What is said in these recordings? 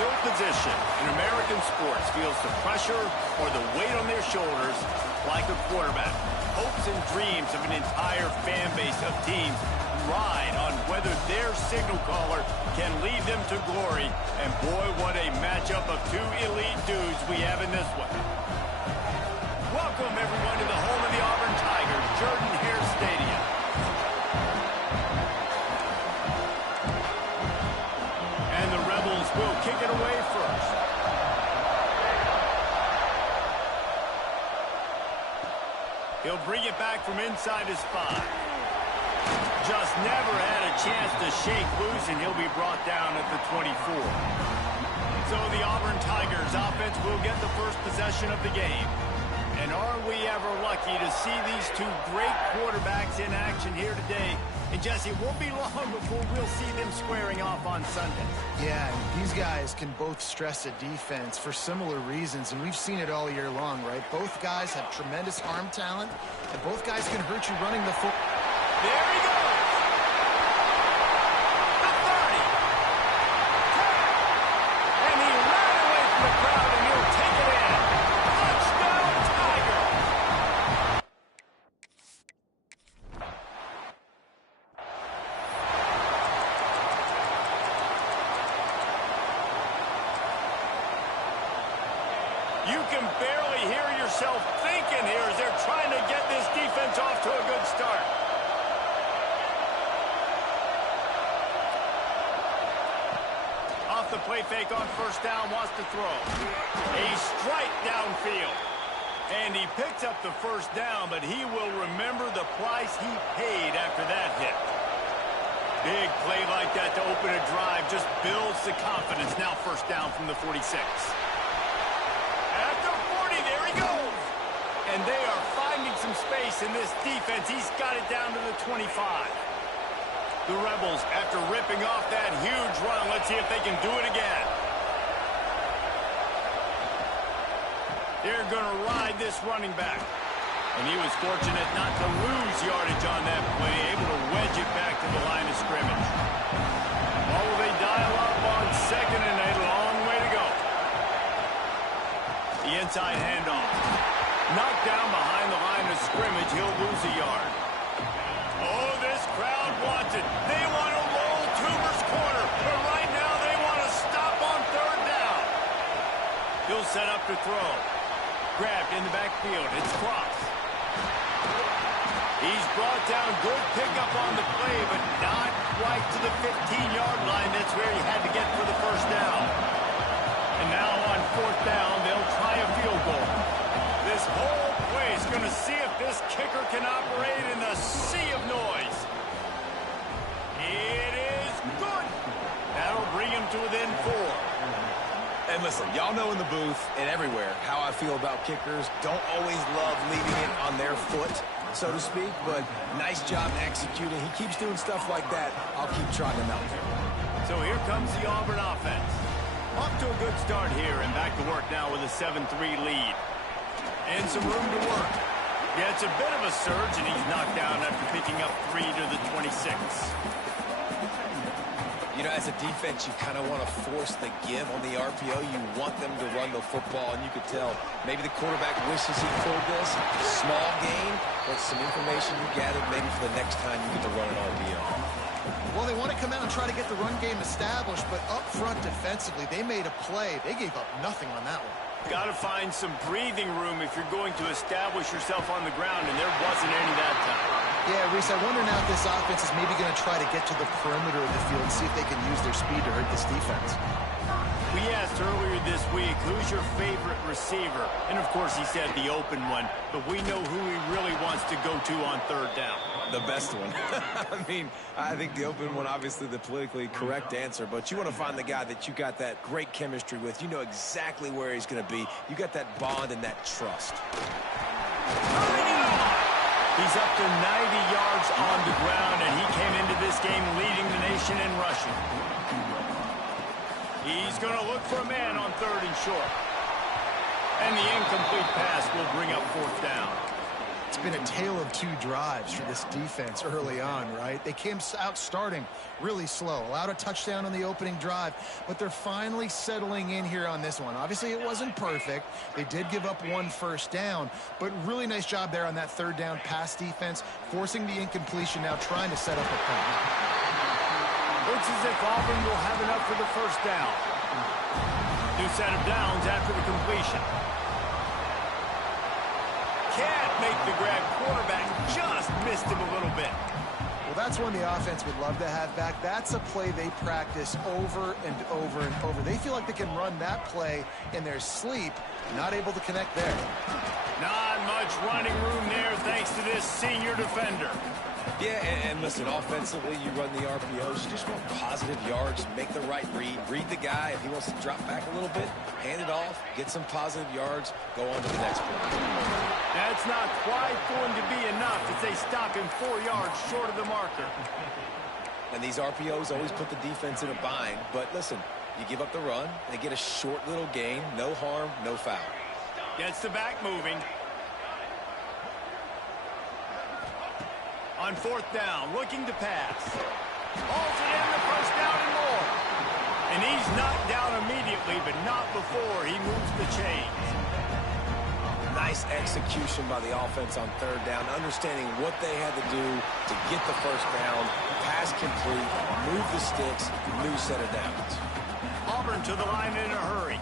No position in American sports feels the pressure or the weight on their shoulders like a quarterback. Hopes and dreams of an entire fan base of teams ride on whether their signal caller can lead them to glory. And boy, what a matchup of two elite dudes we have in this one. Welcome, everyone, to the home of the Auburn Tigers, Jordan-Hare Stadium. And the Rebels will kick it away first. He'll bring it back from inside his 5. Just never had a chance to shake loose, and he'll be brought down at the 24. So the Auburn Tigers offense will get the first possession of the game. And are we ever lucky to see these two great quarterbacks in action here today. And Jesse, it won't be long before we'll see them squaring off on Sunday. Yeah, these guys can both stress a defense for similar reasons, and we've seen it all year long, right? Both guys have tremendous arm talent, and both guys can hurt you running the football. There he goes. The 30. And he ran away from the crowd, and he'll take it in. Touchdown, Tiger. You can barely hear yourself thinking here as they're trying to get this defense off to a good start. Off the play fake on first down, wants to throw. A strike downfield. And he picks up the first down, but he will remember the price he paid after that hit. Big play like that to open a drive just builds the confidence. Now first down from the 46. At the 40, there he goes. And they are finding some space in this defense. He's got it down to the 25. The Rebels, after ripping off that huge run, let's see if they can do it again. They're going to ride this running back. And he was fortunate not to lose yardage on that play, able to wedge it back to the line of scrimmage. What will they dial up on second and a long way to go? The inside handoff. Knocked down behind the line of scrimmage. He'll lose a yard. Oh, this crowd wants it. They want to roll Toomer's corner. But right now they want to stop on third down. He'll set up to throw. Grabbed in the backfield. It's Cross. He's brought down. Good pickup on the play, but not quite to the 15-yard line. That's where he had to get for the first down. And now on fourth down, they'll try a field goal. This whole play is going to see if this kicker can operate in the sea of noise. It is good. That'll bring him to within 4. And listen, y'all know in the booth and everywhere how I feel about kickers. Don't always love leaving it on their foot, so to speak, but nice job executing. He keeps doing stuff like that. I'll keep trotting him out there. So here comes the Auburn offense. Off to a good start here and back to work now with a 7-3 lead. And some room to work. Yeah, it's a bit of a surge, and he's knocked down after picking up 3 to the 26. You know, as a defense, you kind of want to force the give on the RPO. You want them to run the football, and you could tell maybe the quarterback wishes he pulled this. Small gain, but some information you gathered maybe for the next time you get to run an RPO. Well, they want to come out and try to get the run game established, but up front defensively, they made a play. They gave up nothing on that one. Got to find some breathing room if you're going to establish yourself on the ground, and there wasn't any that time. Yeah, Reese, I wonder now if this offense is maybe going to try to get to the perimeter of the field and see if they can use their speed to hurt this defense. We asked earlier this week, who's your favorite receiver? And, of course, he said the open one, but we know who he really wants to go to on third down. The best one. I mean, I think the open one, obviously the politically correct answer, but you want to find the guy that you got that great chemistry with. You know exactly where he's going to be. You got that bond and that trust. He's up to 90 yards on the ground, and he came into this game leading the nation in rushing. He's going to look for a man on third and short. And the incomplete pass will bring up fourth down. been a tale of two drives for this defense early on, right? They came out starting really slow, allowed a touchdown on the opening drive, but they're finally settling in here on this one. Obviously, it wasn't perfect. They did give up one first down, but really nice job there on that third down pass defense, forcing the incompletion, now trying to set up a punt. Looks as if Auburn will have enough for the first down. New set of downs after the completion. Can't make the grab. Quarterback just missed him a little bit. Well, that's one the offense would love to have back. That's a play they practice over and over and over. They feel like they can run that play in their sleep, not able to connect there. Not much running room there thanks to this senior defender. Yeah, and listen, offensively, you run the RPOs. You just want positive yards, make the right read the guy. If he wants to drop back a little bit, hand it off, get some positive yards, go on to the next play. That's not quite going to be enough as they stop him 4 yards short of the marker. And these RPOs always put the defense in a bind. But listen, you give up the run, they get a short little gain, no harm, no foul. Gets the back moving. On fourth down, looking to pass. Hauls it in, the first down and more. And he's knocked down immediately, but not before he moves the chains. Nice execution by the offense on third down, understanding what they had to do to get the first down, pass complete, move the sticks, new set of downs. Auburn to the line in a hurry.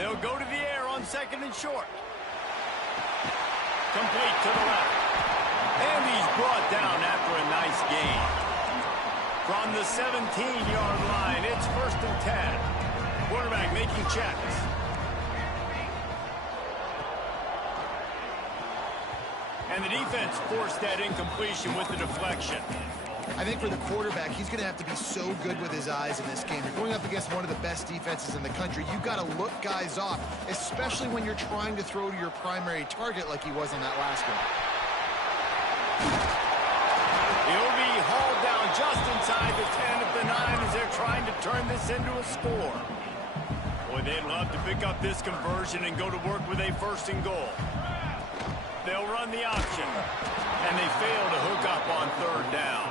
They'll go to the air on second and short. Complete to the left. And he's brought down after a nice gain. From the 17-yard line, it's 1st and 10. Quarterback making checks. And the defense forced that incompletion with the deflection. I think for the quarterback, he's going to have to be so good with his eyes in this game. You're going up against one of the best defenses in the country. You've got to look guys off, especially when you're trying to throw to your primary target like he was on that last one. He'll be hauled down just inside the 10 of the 9 as they're trying to turn this into a score. Boy, they'd love to pick up this conversion and go to work with a 1st and goal. They'll run the option, and they fail to hook up on third down.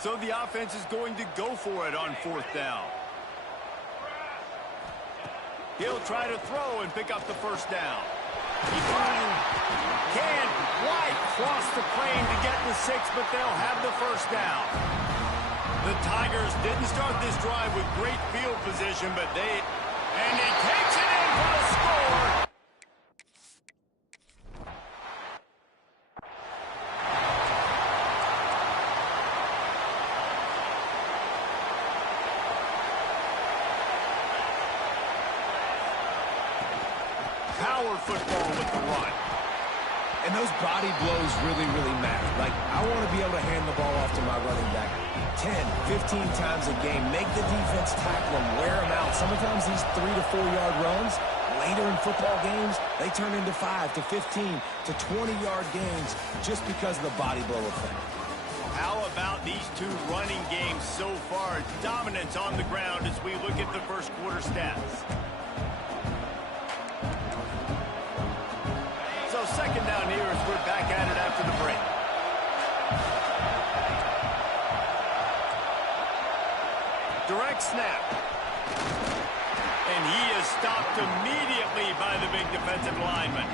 So the offense is going to go for it on 4th down. He'll try to throw and pick up the first down. He can't quite cross the plane to get the 6, but they'll have the first down. The Tigers didn't start this drive with great field position, but and he takes it in for the score. Power football with the run. And those body blows really, really matter. Like, I want to be able to hand the ball off to my running back 10, 15 times a game. Make the defense tackle them, wear them out. Sometimes these 3 to 4 yard runs, later in football games, they turn into 5 to 15 to 20 yard gains just because of the body blow effect. How about these two running games so far? Dominance on the ground as we look at the first quarter stats. So 2nd down here as we're back at it after the break. Direct snap. And he is stopped immediately by the big defensive lineman.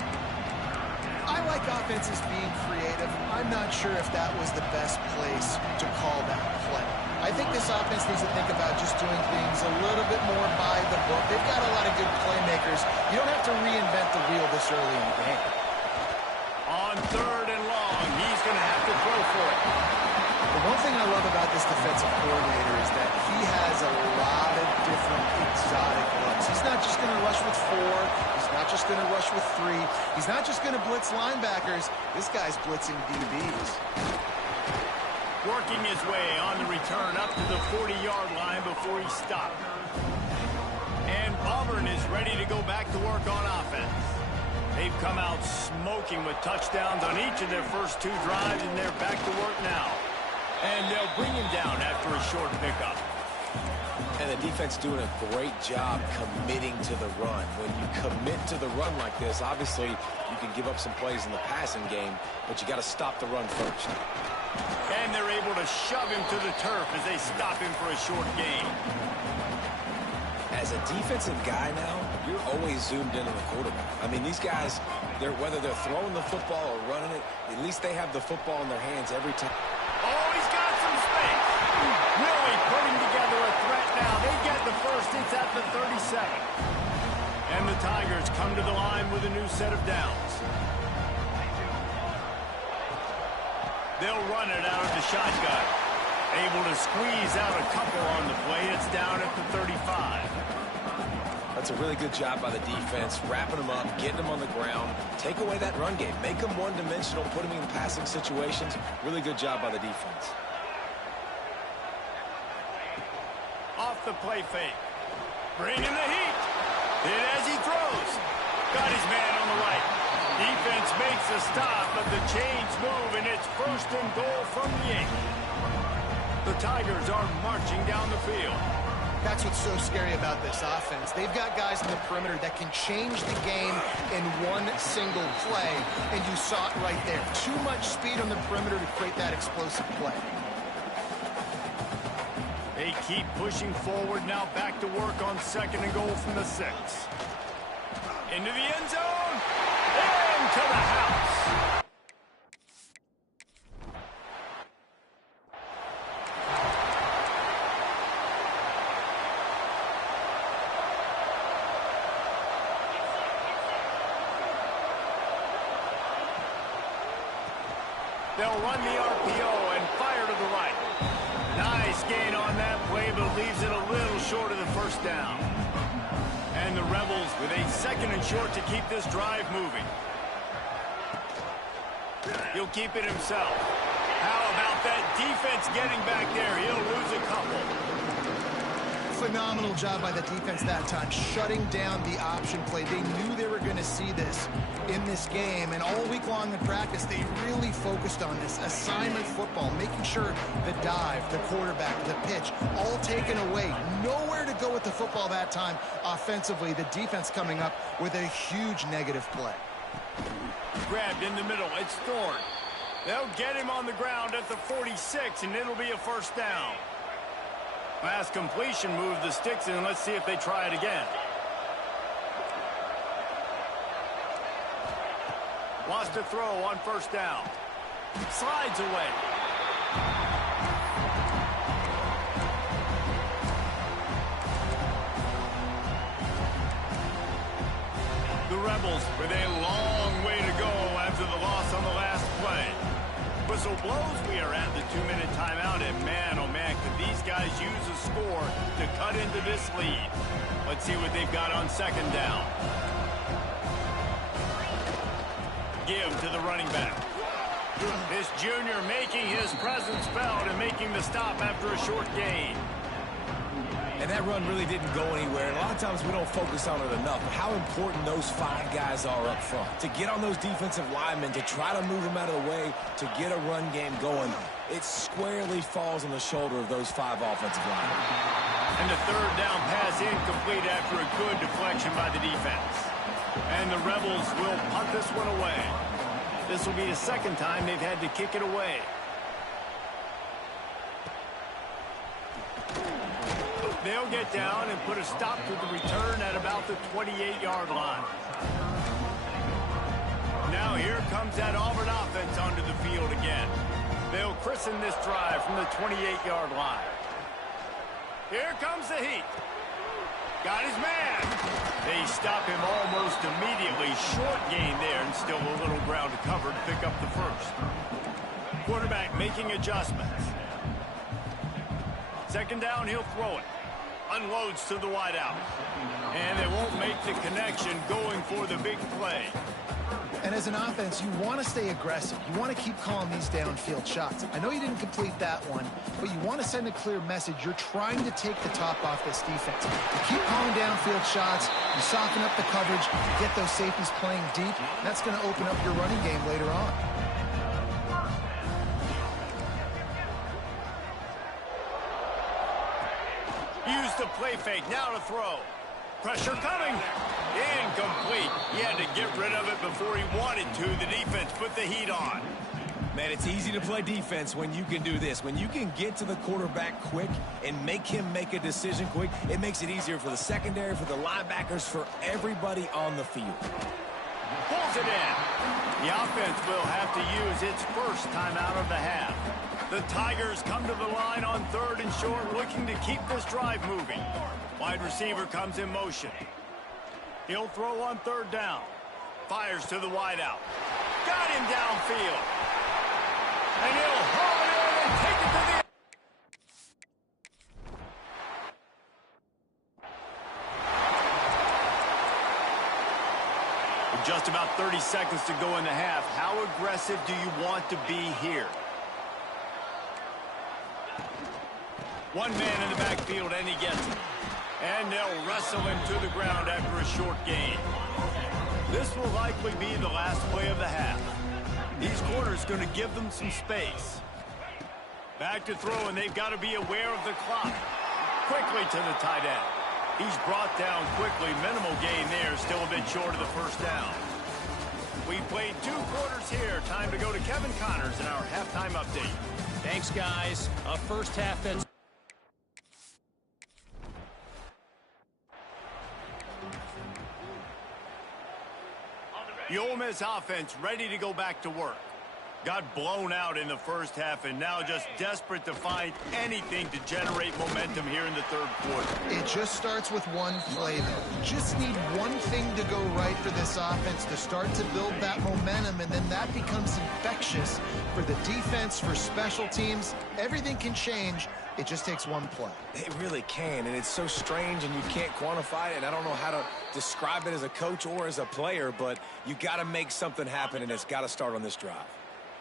I like offenses being creative. I'm not sure if that was the best place to call that play. I think this offense needs to think about just doing things a little bit more by the book. They've got a lot of good playmakers. You don't have to reinvent the wheel this early in the game. On 3rd and long, he's going to have to throw for it. The one thing I love about this defensive coordinator is that he has a lot of different exotic looks. He's not just going to rush with 4. He's not just going to rush with 3. He's not just going to blitz linebackers. This guy's blitzing DBs. Working his way on the return up to the 40-yard line before he stopped. And Auburn is ready to go back to work on offense. They've come out smoking with touchdowns on each of their first 2 drives, and they're back to work now. And they'll bring him down after a short pickup. And the defense doing a great job committing to the run. When you commit to the run like this, obviously you can give up some plays in the passing game, but you got to stop the run first. And they're able to shove him to the turf as they stop him for a short gain. As a defensive guy now, you're always zoomed in on the quarterback. I mean, these guys, whether they're throwing the football or running it, at least they have the football in their hands every time. Oh, he's got some space. Really putting together a threat now. They get the first. It's at the 37. And the Tigers come to the line with a new set of downs. They'll run it out of the shotgun. Able to squeeze out a couple on the play. It's down at the 35. That's a really good job by the defense, wrapping them up, getting them on the ground, take away that run game, make them one-dimensional, put them in passing situations. Really good job by the defense. Off the play fake. Bringing the heat. Hit as he throws. Got his man on the right. Defense makes a stop, but the chains move, and it's first and goal from the 8. The Tigers are marching down the field. That's what's so scary about this offense. They've got guys in the perimeter that can change the game in one single play, and you saw it right there. Too much speed on the perimeter to create that explosive play. They keep pushing forward now, back to work on second and goal from the 6. Into the end zone, and to the house. They'll run the RPO and fire to the right. Nice gain on that play, but leaves it a little short of the first down. And the Rebels with a second and short to keep this drive moving. He'll keep it himself. How about that defense getting back there? He'll lose a couple. Phenomenal job by the defense that time, shutting down the option play. They knew they were going to see this in this game, and all week long in practice, they really focused on this assignment football, making sure the dive, the quarterback, the pitch, all taken away. Nowhere to go with the football that time offensively. The defense coming up with a huge negative play. Grabbed in the middle. It's Thorne. They'll get him on the ground at the 46, and it'll be a first down. Last completion moved the sticks in. Let's see if they try it again. Wants to throw on first down. Slides away. The Rebels with a long way to go after the loss on the last play. Whistle blows. We are at the 2-minute timeout, and man, oh man, could these guys use a score to cut into this lead. Let's see what they've got on second down. Give to the running back. This junior making his presence felt and making the stop after a short gain. And that run really didn't go anywhere. And a lot of times we don't focus on it enough. But how important those 5 guys are up front. To get on those defensive linemen, to try to move them out of the way, to get a run game going, it squarely falls on the shoulder of those 5 offensive linemen. And the third down pass incomplete after a good deflection by the defense. And the Rebels will punt this one away. This will be the second time they've had to kick it away. They'll get down and put a stop to the return at about the 28-yard line. Now here comes that Auburn offense onto the field again. They'll christen this drive from the 28-yard line. Here comes the heat. Got his man. They stop him almost immediately. Short gain there, and still a little ground to cover to pick up the first. Quarterback making adjustments. Second down, he'll throw it. Unloads to the wideout. And they won't make the connection going for the big play. And as an offense, you want to stay aggressive. You want to keep calling these downfield shots. I know you didn't complete that one, but you want to send a clear message. You're trying to take the top off this defense. You keep calling downfield shots. You soften up the coverage. You get those safeties playing deep. That's going to open up your running game later on. Use the play fake. Now to throw. Pressure coming. Incomplete. He had to get rid of it before he wanted to. The defense put the heat on. Man, it's easy to play defense when you can do this. When you can get to the quarterback quick and make him make a decision quick, it makes it easier for the secondary, for the linebackers, for everybody on the field. Pulls it in. The offense will have to use its first timeout of the half. The Tigers come to the line on 3rd and short, looking to keep this drive moving. Wide receiver comes in motion. He'll throw on 3rd down. Fires to the wideout. Got him downfield. And he'll haul it in and take it to the... With just about 30 seconds to go in the half, how aggressive do you want to be here? One man in the backfield, and he gets it. And they'll wrestle him to the ground after a short gain. This will likely be the last play of the half. These corners going to give them some space. Back to throw, and they've got to be aware of the clock. Quickly to the tight end. He's brought down quickly. Minimal gain there, still a bit short of the first down. We played 2 quarters here. Time to go to Kevin Connors in our halftime update. Thanks, guys. A first half that's... The Ole Miss offense ready to go back to work. Got blown out in the first half and now just desperate to find anything to generate momentum here in the 3rd quarter. It just starts with one play, though. You just need one thing to go right for this offense to start to build that momentum, and then that becomes infectious for the defense, for special teams. Everything can change. It just takes one play. It really can, and it's so strange, and you can't quantify it, and I don't know how to describe it as a coach or as a player, but you got to make something happen, and it's got to start on this drive.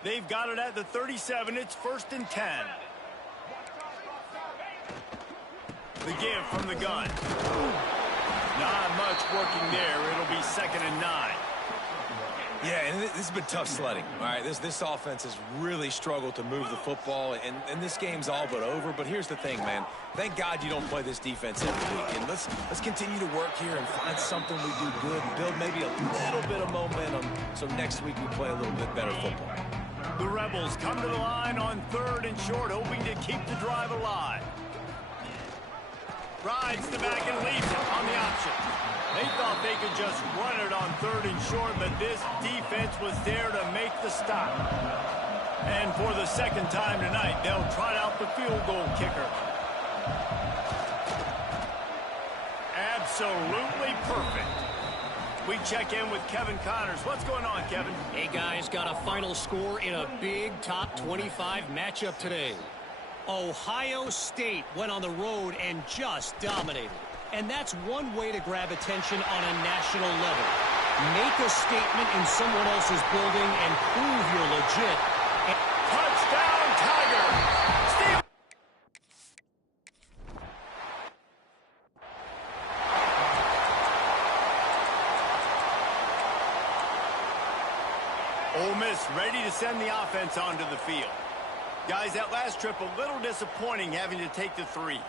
They've got it at the 37. It's 1st and 10. The give from the gun. Not much working there. It'll be 2nd and 9. Yeah, and this has been tough sledding. All right, this offense has really struggled to move the football, and this game's all but over. But here's the thing, man. Thank God you don't play this defense every week. And let's continue to work here and find something we do good, build maybe a little bit of momentum so next week we play a little bit better football. The Rebels come to the line on 3rd and short, hoping to keep the drive alive. Rides the back and leaves it on the option. They thought they could just run it on 3rd and short, but this defense was there to make the stop. And for the 2nd time tonight, they'll trot out the field goal kicker. Absolutely perfect. We check in with Kevin Connors. What's going on, Kevin? Hey, guys, got a final score in a big top 25 matchup today. Ohio State went on the road and just dominated. And that's one way to grab attention on a national level. Make a statement in someone else's building and prove you're legit. Touchdown, Tigers! Steve. Ole Miss ready to send the offense onto the field. Guys, that last trip a little disappointing having to take the 3.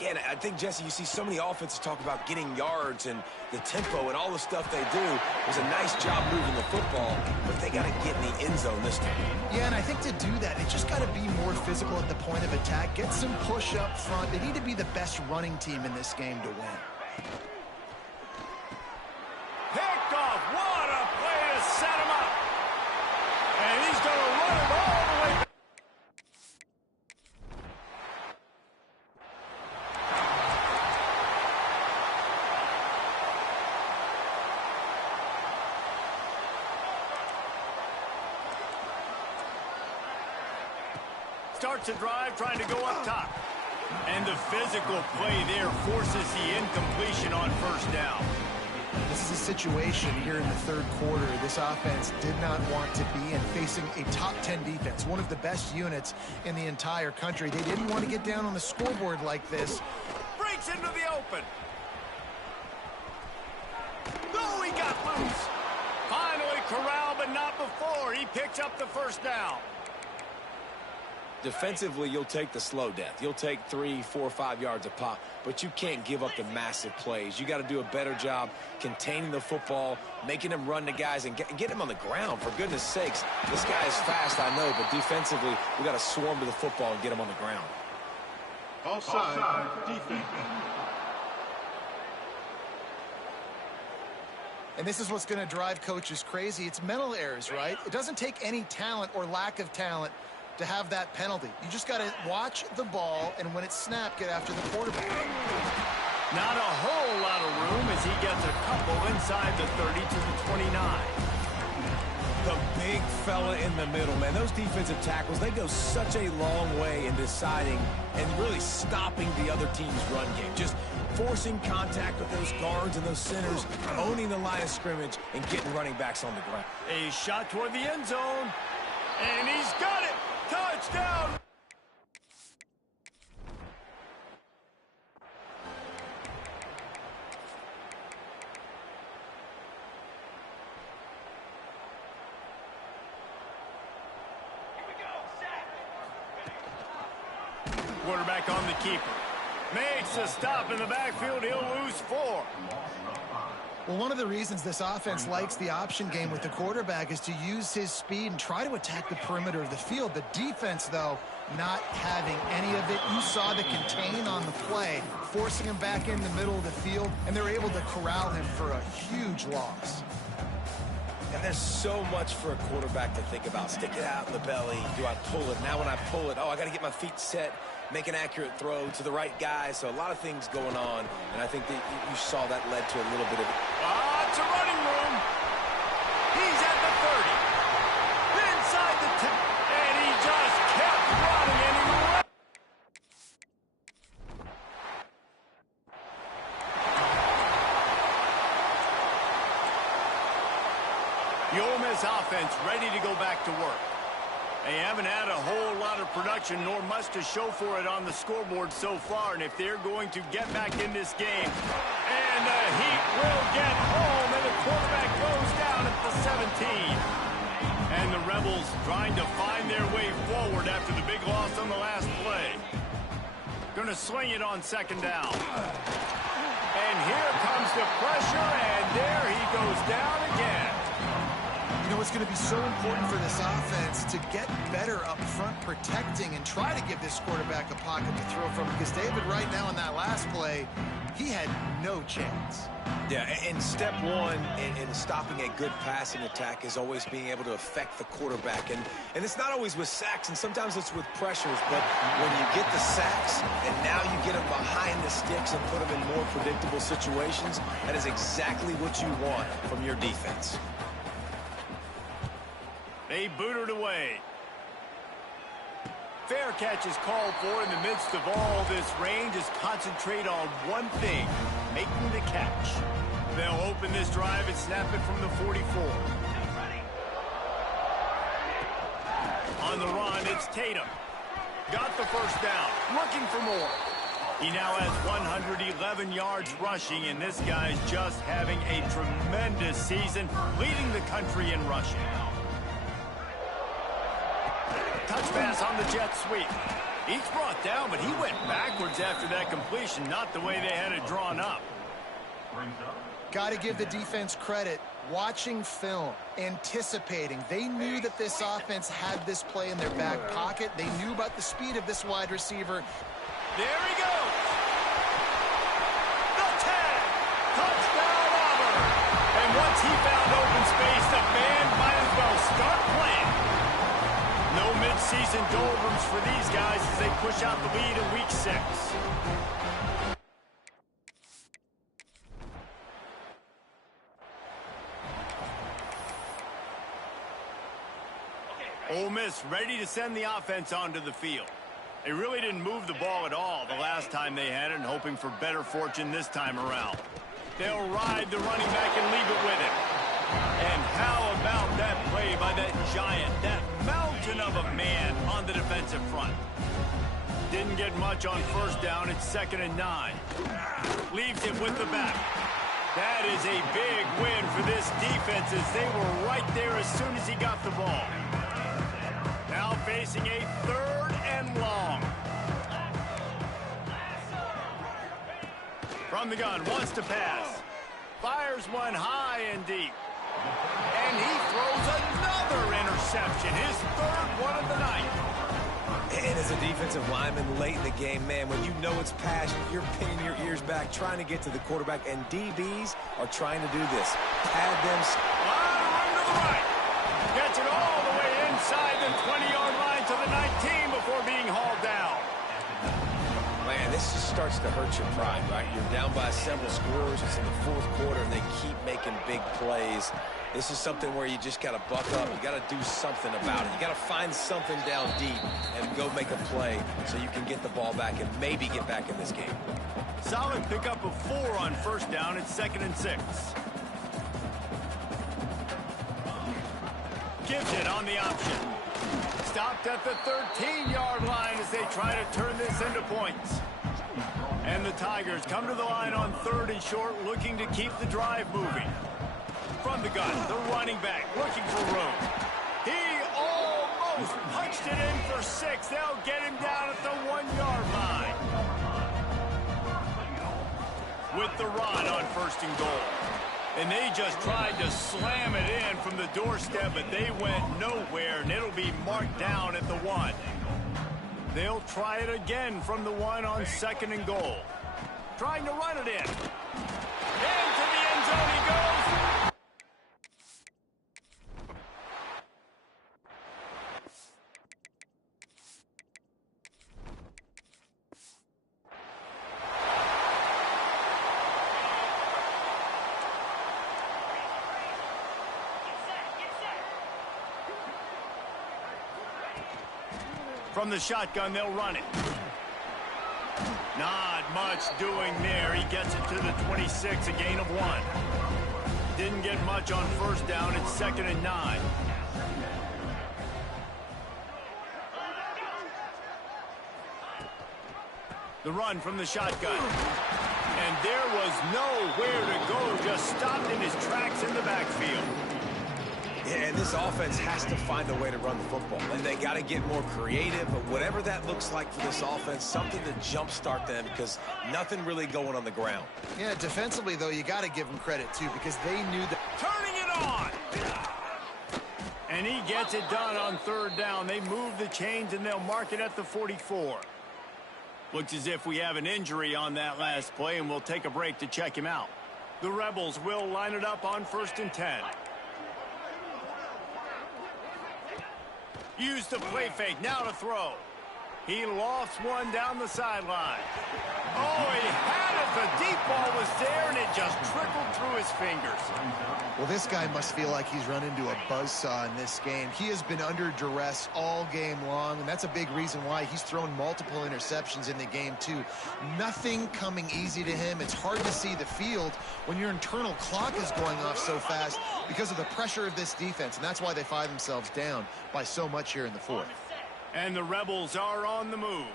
Yeah, and I think, Jesse, you see so many offenses talk about getting yards and the tempo and all the stuff they do. It was a nice job moving the football, but they got to get in the end zone this time. Yeah, and I think to do that, it just got to be more physical at the point of attack. Get some push up front. They need to be the best running team in this game to win. Picked off. What a play to set him up. And he's going to run it all the way back. Starts a drive trying to go up top. And the physical play there forces the incompletion on 1st down. This is a situation here in the 3rd quarter this offense did not want to be in, facing a top 10 defense, one of the best units in the entire country. They didn't want to get down on the scoreboard like this. Breaks into the open. Oh, he got loose. Finally corralled, but not before. He picks up the 1st down. Defensively, you'll take the slow death. You'll take 3, 4, 5 yards a pop, but you can't give up the massive plays. You got to do a better job containing the football, making them run to guys, and get him on the ground. For goodness sakes, this guy is fast, I know, but defensively, we got to swarm to the football and get him on the ground. Offside, defense. And this is what's going to drive coaches crazy. It's mental errors, right? It doesn't take any talent or lack of talent to have that penalty. You just got to watch the ball, and when it's snapped, get after the quarterback. Not a whole lot of room as he gets a couple inside the 30 to the 29. The big fella in the middle, man. Those defensive tackles, they go such a long way in deciding and really stopping the other team's run game. Just forcing contact with those guards and those centers, owning the line of scrimmage, and getting running backs on the ground. A shot toward the end zone, and he's got it! Touchdown! Quarterback on the keeper. Makes a stop in the backfield. He'll lose 4. Well, one of the reasons this offense likes the option game with the quarterback is to use his speed and try to attack the perimeter of the field. The defense, though, not having any of it. You saw the contain on the play, forcing him back in the middle of the field, and they're able to corral him for a huge loss. And there's so much for a quarterback to think about. Stick it out in the belly. Do I pull it? Now when I pull it, oh, I got to get my feet set, make an accurate throw to the right guy. So a lot of things going on, and I think that you saw that led to a little bit of it. It's a running room. He's at the 30. Inside the 10. And he just kept running, and he ran. The Ole Miss offense ready to go back to work. They haven't had a whole lot of production, nor much to show for it on the scoreboard so far. And if they're going to get back in this game, and the Heat will get home, and the quarterback goes down at the 17. And the Rebels trying to find their way forward after the big loss on the last play. Going to swing it on second down. And here comes the pressure, and there he goes down again. You know, it's going to be so important for this offense to get better up front protecting and try to give this quarterback a pocket to throw from, because David, right now in that last play, he had no chance. Yeah, and step one in stopping a good passing attack is always being able to affect the quarterback. And it's not always with sacks, and sometimes it's with pressures. But when you get the sacks, and now you get them behind the sticks and put them in more predictable situations, that is exactly what you want from your defense. They boot it away. Fair catch is called for in the midst of all this range. Is concentrate on one thing, making the catch. They'll open this drive and snap it from the 44. On the run, it's Tatum. Got the first down, looking for more. He now has 111 yards rushing, and this guy's just having a tremendous season, leading the country in rushing. Touch pass on the jet sweep. He's brought down, but he went backwards after that completion, not the way they had it drawn up. Got to give the defense credit. Watching film, anticipating. They knew that this offense had this play in their back pocket. They knew about the speed of this wide receiver. There he goes. The 10. Touchdown, Auburn. And once he found open space, the band might as well start playing. No mid-season doldrums for these guys as they push out the lead in week 6. Ole Miss ready to send the offense onto the field. They really didn't move the ball at all the last time they had it, and hoping for better fortune this time around. They'll ride the running back and leave it with him. And how about that play by that giant, that mountain of a man on the defensive front? Didn't get much on first down. It's 2nd and 9. Leaves it with the back. That is a big win for this defense as they were right there as soon as he got the ball. Now facing a 3rd and From the gun, wants to pass. Fires one high and deep. And he throws another interception, his third one of the night. And as a defensive lineman late in the game, man, when you know it's passion, you're pinning your ears back, trying to get to the quarterback, and DBs are trying to do this. Pad them. Run to the right. Gets it all the way inside the 20-yard line to the 19 before being hauled down. Man, this just starts to hurt your pride, right? You're down by several scores. It's in the fourth quarter, and they keep making big plays. This is something where you just got to buck up. You got to do something about it. You got to find something down deep and go make a play so you can get the ball back and maybe get back in this game. Solid pickup of 4 on first down. It's 2nd and 6. Gives it on the option. Stopped at the 13-yard line as they try to turn this into points. And the Tigers come to the line on 3rd and short, looking to keep the drive moving. From the gun, the running back looking for room. He almost punched it in for 6. They'll get him down at the 1-yard line. With the run on 1st and goal. And they just tried to slam it in from the doorstep, but they went nowhere, and it'll be marked down at the 1. They'll try it again from the 1 on 2nd and goal. Trying to run it in. Into the end zone he goes. From the shotgun, they'll run it. Not much doing there. He gets it to the 26, a gain of 1. Didn't get much on first down. It's 2nd and 9. The run from the shotgun. And there was nowhere to go. Just stopped in his tracks in the backfield. Yeah, and this offense has to find a way to run the football. And they got to get more creative, but whatever that looks like for this offense, something to jumpstart them because nothing really going on the ground. Yeah, defensively, though, you got to give them credit, too, because they knew that. Turning it on! And he gets it done on 3rd down. They move the chains, and they'll mark it at the 44. Looks as if we have an injury on that last play, and we'll take a break to check him out. The Rebels will line it up on 1st and 10. Use the play fake, now to throw. He lofts one down the sideline. Oh, he had it. The deep ball was there, and it just trickled through his fingers. Well, this guy must feel like he's run into a buzzsaw in this game. He has been under duress all game long, and that's a big reason why he's thrown multiple interceptions in the game, too. Nothing coming easy to him. It's hard to see the field when your internal clock is going off so fast because of the pressure of this defense, and that's why they find themselves down by so much here in the 4th. And the Rebels are on the move.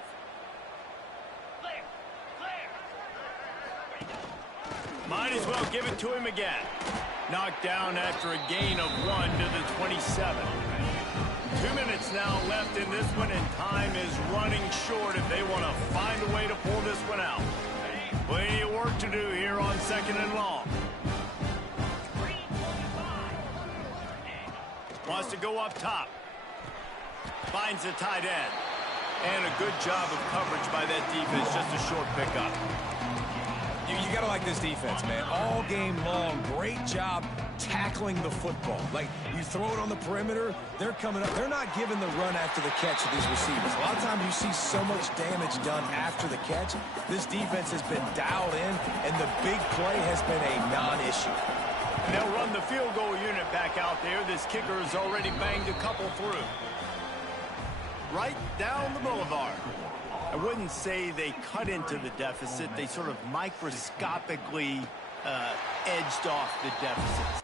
Might as well give it to him again. Knocked down after a gain of 1 to the 27. 2 minutes now left in this one, and time is running short if they want to find a way to pull this one out. Plenty of work to do here on 2nd and long. Wants to go up top. Finds the tight end. And a good job of coverage by that defense. Just a short pickup. You got to like this defense, man. All game long, great job tackling the football. Like, you throw it on the perimeter, they're coming up. They're not giving the run after the catch to these receivers. A lot of times you see so much damage done after the catch. This defense has been dialed in, and the big play has been a non-issue. And they'll run the field goal unit back out there. This kicker has already banged a couple through. Right down the boulevard. I wouldn't say they cut into the deficit. They sort of microscopically edged off the deficit.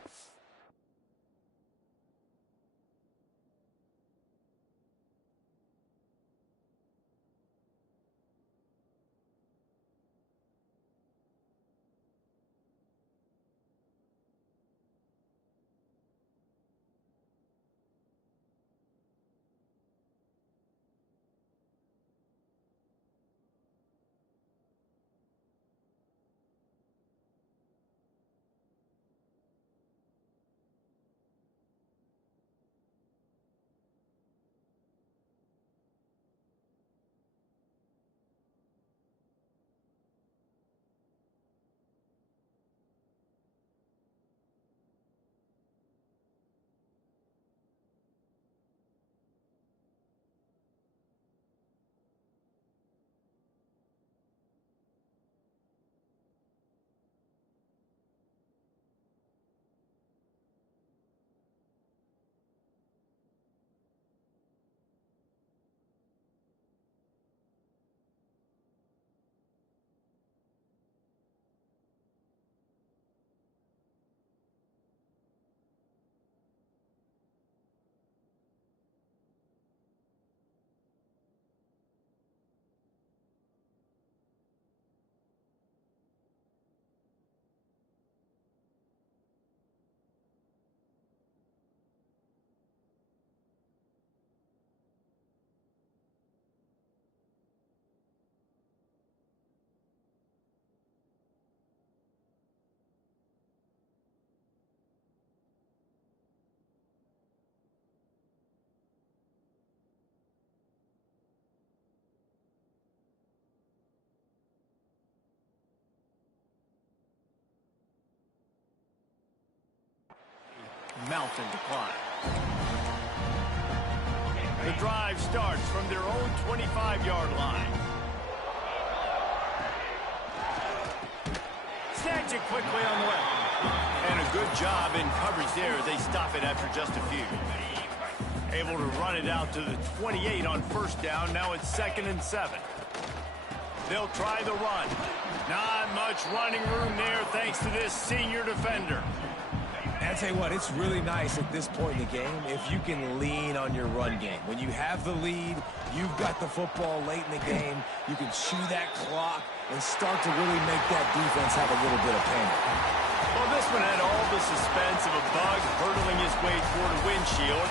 mouth in decline. The drive starts from their own 25-yard line. Snatch it quickly on the left. And a good job in coverage there as they stop it after just a few. Able to run it out to the 28 on first down. Now it's 2nd and 7. They'll try the run. Not much running room there thanks to this senior defender. And I tell you what, it's really nice at this point in the game if you can lean on your run game. When you have the lead, you've got the football late in the game, you can chew that clock and start to really make that defense have a little bit of panic. Well, this one had all the suspense of a bug hurtling his way toward a windshield.